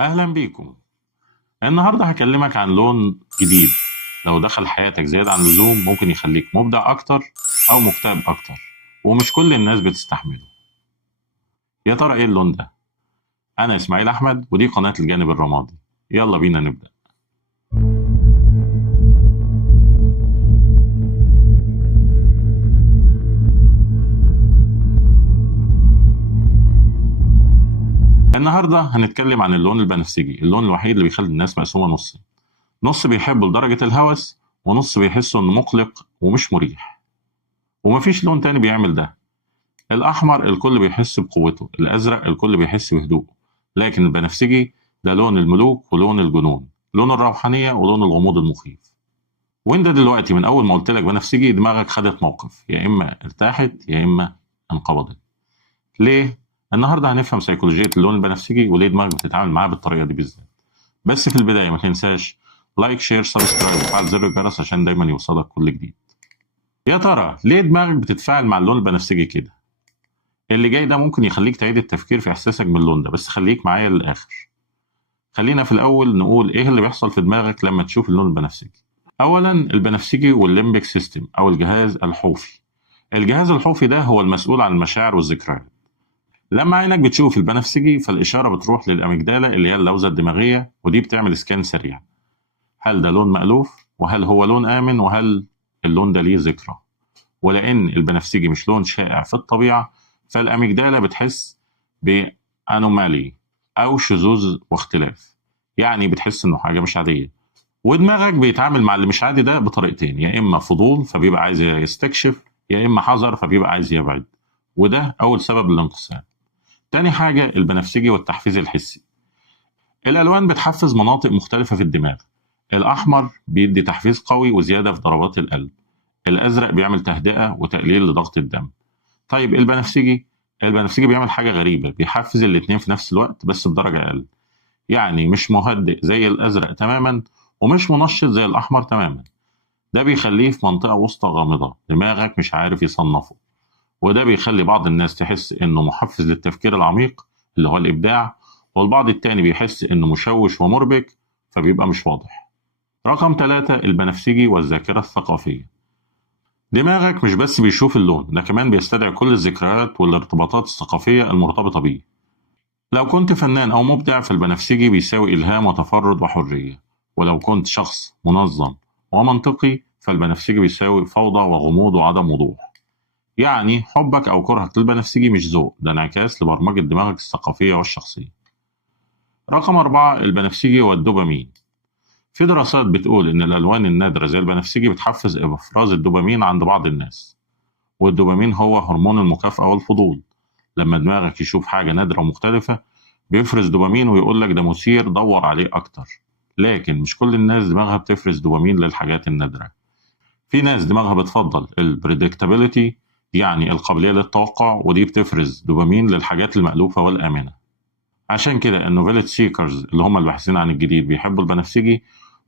أهلا بيكم. النهاردة هكلمك عن لون جديد لو دخل حياتك زيادة عن اللزوم ممكن يخليك مبدع أكتر أو مكتئب أكتر، ومش كل الناس بتستحمله. يا ترى إيه اللون ده؟ أنا إسماعيل أحمد ودي قناة الجانب الرمادي. يلا بينا نبدأ. النهاردة هنتكلم عن اللون البنفسجي، اللون الوحيد اللي بيخلي الناس مقسومة نصين، نص بيحبه لدرجة الهوس ونص بيحسه إنه مقلق ومش مريح. ومفيش لون تاني بيعمل ده. الأحمر الكل بيحس بقوته، الأزرق الكل بيحس بهدوءه، لكن البنفسجي ده لون الملوك ولون الجنون، لون الروحانية ولون الغموض المخيف. وانت دلوقتي من أول ما قلت لك بنفسجي دماغك خدت موقف، يا إما ارتاحت يا إما انقبضت. ليه؟ النهاردة هنفهم سيكولوجية اللون البنفسجي وليه دماغك بتتعامل معاه بالطريقة دي بالذات. بس في البداية ما تنساش لايك شير سبسكرايب وفعل زر الجرس عشان دايما يوصلك كل جديد. يا ترى ليه دماغك بتتفاعل مع اللون البنفسجي كده؟ اللي جاي ده ممكن يخليك تعيد التفكير في إحساسك باللون ده، بس خليك معايا للآخر. خلينا في الأول نقول إيه اللي بيحصل في دماغك لما تشوف اللون البنفسجي. أولا البنفسجي والليمبيك سيستم أو الجهاز الحوفي. الجهاز الحوفي ده هو المسؤول عن المشاعر والذكريات. لما عينك بتشوف البنفسجي فالإشارة بتروح للأميجدالا اللي هي اللوزة الدماغية، ودي بتعمل سكان سريع. هل ده لون مألوف؟ وهل هو لون آمن؟ وهل اللون ده ليه ذكرى؟ ولأن البنفسجي مش لون شائع في الطبيعة، فالأميجدالا بتحس بأنومالي أو شذوذ واختلاف، يعني بتحس إنه حاجة مش عادية. ودماغك بيتعامل مع اللي مش عادي ده بطريقتين، يا إما فضول فبيبقى عايز يستكشف، يا إما حذر فبيبقى عايز يبعد، وده أول سبب للانقسام. تاني حاجة البنفسجي والتحفيز الحسي. الألوان بتحفز مناطق مختلفة في الدماغ. الأحمر بيدي تحفيز قوي وزيادة في ضربات القلب، الأزرق بيعمل تهدئة وتقليل لضغط الدم. طيب البنفسجي بيعمل حاجة غريبة، بيحفز الاتنين في نفس الوقت بس بدرجة أقل. يعني مش مهدئ زي الأزرق تماما ومش منشط زي الأحمر تماما. ده بيخليه في منطقة وسطى غامضة، دماغك مش عارف يصنفه. وده بيخلي بعض الناس تحس إنه محفز للتفكير العميق اللي هو الإبداع، والبعض التاني بيحس إنه مشوش ومربك فبيبقى مش واضح. رقم 3 البنفسجي والذاكرة الثقافية. دماغك مش بس بيشوف اللون، ده كمان بيستدعي كل الذكريات والارتباطات الثقافية المرتبطة بيه. لو كنت فنان أو مبدع فالبنفسجي بيساوي إلهام وتفرد وحرية، ولو كنت شخص منظم ومنطقي فالبنفسجي بيساوي فوضى وغموض وعدم وضوح. يعني حبك أو كرهك للبنفسجي مش ذوق، ده انعكاس لبرمجة دماغك الثقافية والشخصية. رقم 4 البنفسجي والدوبامين. في دراسات بتقول إن الألوان النادرة زي البنفسجي بتحفز إفراز الدوبامين عند بعض الناس، والدوبامين هو هرمون المكافأة والفضول. لما دماغك يشوف حاجة نادرة ومختلفة بيفرز دوبامين ويقول لك ده مثير، دور عليه أكتر. لكن مش كل الناس دماغها بتفرز دوبامين للحاجات النادرة. في ناس دماغها بتفضل البريدكتابيليتي، يعني القابلية للتوقع، ودي بتفرز دوبامين للحاجات المألوفة والآمنة. عشان كده النوفيلتي سيكرز اللي هم الباحثين عن الجديد بيحبوا البنفسجي،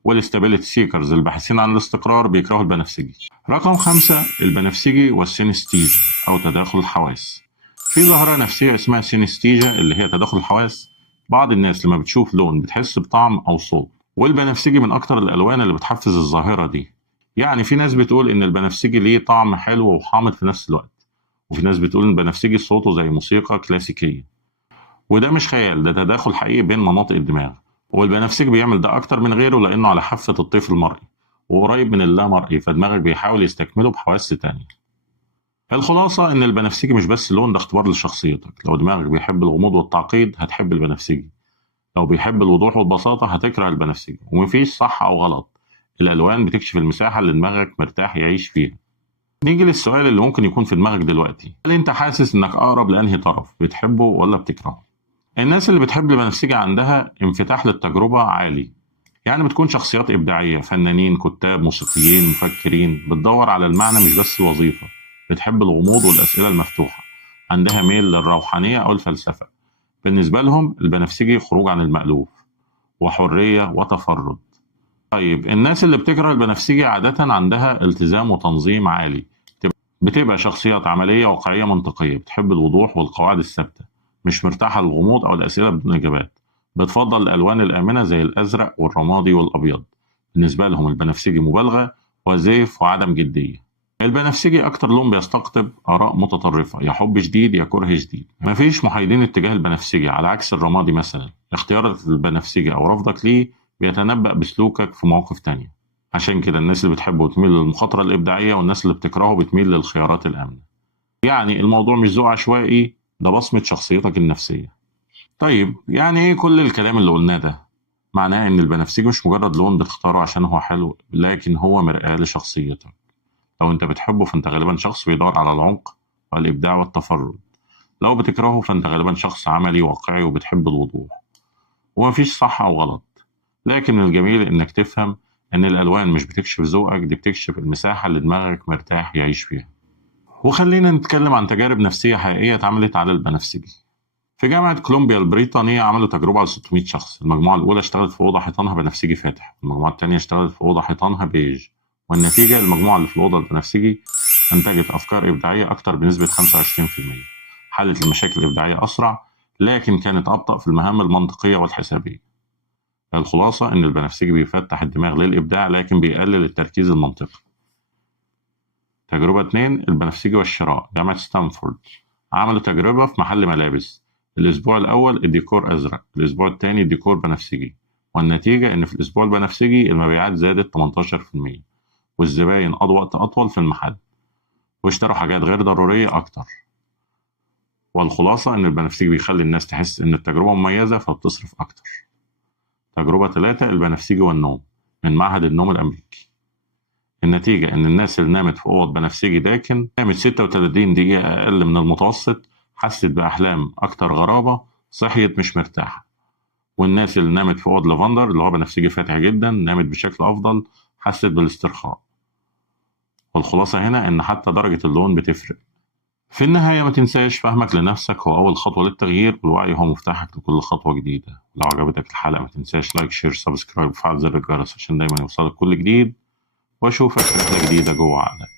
والاستابيليتي سيكرز الباحثين عن الاستقرار بيكرهوا البنفسجي. رقم 5 البنفسجي والسينستيجيا أو تداخل الحواس. في ظاهرة نفسية اسمها سينستيجيا اللي هي تداخل الحواس. بعض الناس لما بتشوف لون بتحس بطعم أو صوت، والبنفسجي من أكتر الألوان اللي بتحفز الظاهرة دي. يعني في ناس بتقول إن البنفسجي ليه طعم حلو وحامض في نفس الوقت، وفي ناس بتقول إن البنفسجي صوته زي موسيقى كلاسيكية. وده مش خيال، ده تداخل حقيقي بين مناطق الدماغ. والبنفسجي بيعمل ده أكتر من غيره لأنه على حافة الطيف المرئي وقريب من اللامرئي، فدماغك بيحاول يستكمله بحواس تانية. الخلاصة إن البنفسجي مش بس لون، ده اختبار لشخصيتك. لو دماغك بيحب الغموض والتعقيد هتحب البنفسجي، لو بيحب الوضوح والبساطة هتكره البنفسجي. ومفيش صح أو غلط، الألوان بتكشف المساحة اللي دماغك مرتاح يعيش فيها. نيجي للسؤال اللي ممكن يكون في دماغك دلوقتي، هل أنت حاسس إنك أقرب لأنهي طرف، بتحبه ولا بتكرهه؟ الناس اللي بتحب البنفسجي عندها انفتاح للتجربة عالي، يعني بتكون شخصيات إبداعية، فنانين، كتاب، موسيقيين، مفكرين، بتدور على المعنى مش بس الوظيفة. بتحب الغموض والأسئلة المفتوحة، عندها ميل للروحانية أو الفلسفة. بالنسبة لهم البنفسجي خروج عن المألوف وحرية وتفرد. طيب الناس اللي بتكره البنفسجي عادة عندها التزام وتنظيم عالي، بتبقى شخصيات عملية واقعية منطقية، بتحب الوضوح والقواعد الثابتة، مش مرتاحة للغموض أو الأسئلة بدون إجابات. بتفضل الألوان الآمنة زي الأزرق والرمادي والأبيض. بالنسبة لهم البنفسجي مبالغة وزيف وعدم جدية. البنفسجي أكتر لون بيستقطب آراء متطرفة، يا حب شديد يا كره شديد. مفيش محايدين اتجاه البنفسجي، على عكس الرمادي مثلا. اختيارك للبنفسجي أو رفضك ليه بيتنبأ بسلوكك في مواقف تانية. عشان كده الناس اللي بتحبه بتميل للمخاطرة الإبداعية، والناس اللي بتكرهه بتميل للخيارات الآمنة. يعني الموضوع مش ذوق عشوائي، ده بصمة شخصيتك النفسية. طيب يعني إيه كل الكلام اللي قلناه ده؟ معناه إن البنفسجي مش مجرد لون بتختاره عشان هو حلو، لكن هو مرآة لشخصيتك. لو أنت بتحبه فأنت غالبا شخص بيدور على العمق والإبداع والتفرد. لو بتكرهه فأنت غالبا شخص عملي واقعي وبتحب الوضوح. ومفيش صح أو غلط، لكن الجميل إنك تفهم إن الألوان مش بتكشف ذوقك، دي بتكشف المساحة اللي دماغك مرتاح يعيش فيها. وخلينا نتكلم عن تجارب نفسية حقيقية اتعملت على البنفسجي. في جامعة كولومبيا البريطانية عملوا تجربة على 600 شخص. المجموعة الأولى اشتغلت في أوضة حيطانها بنفسجي فاتح، المجموعة الثانية اشتغلت في أوضة حيطانها بيج. والنتيجة المجموعة اللي في الأوضة البنفسجي أنتجت أفكار إبداعية أكتر بنسبة 25%، حلت المشاكل الإبداعية أسرع، لكن كانت أبطأ في المهام المنطقية والحسابية. الخلاصة إن البنفسجي بيفتح الدماغ للإبداع، لكن بيقلل التركيز المنطقي. تجربة 2، البنفسجي والشراء. جامعة ستانفورد عملوا تجربة في محل ملابس. الأسبوع الأول الديكور أزرق، الأسبوع الثاني الديكور بنفسجي. والنتيجة إن في الأسبوع البنفسجي المبيعات زادت 18%، والزباين قضوا وقت أطول في المحل واشتروا حاجات غير ضرورية أكتر. والخلاصة إن البنفسجي بيخلي الناس تحس إن التجربة مميزة فبتصرف أكتر. تجربة 3، البنفسجي والنوم. من معهد النوم الأمريكي. النتيجة إن الناس اللي نامت في أوض بنفسجي داكن نامت 36 دقيقة أقل من المتوسط، حست بأحلام أكتر غرابة، صحيت مش مرتاحة. والناس اللي نامت في أوض لافندر اللي هو بنفسجي فاتح جدا نامت بشكل أفضل، حست بالاسترخاء. والخلاصة هنا إن حتى درجة اللون بتفرق. في النهاية ما تنساش فهمك لنفسك هو أول خطوة للتغيير، والوعي هو مفتاحك لكل خطوة جديدة. لو عجبتك الحلقة ما تنساش لايك شير سبسكرايب وفعل زر الجرس عشان دايما يوصلك كل جديد، وأشوفك في رحلة جديدة جوه عقلك.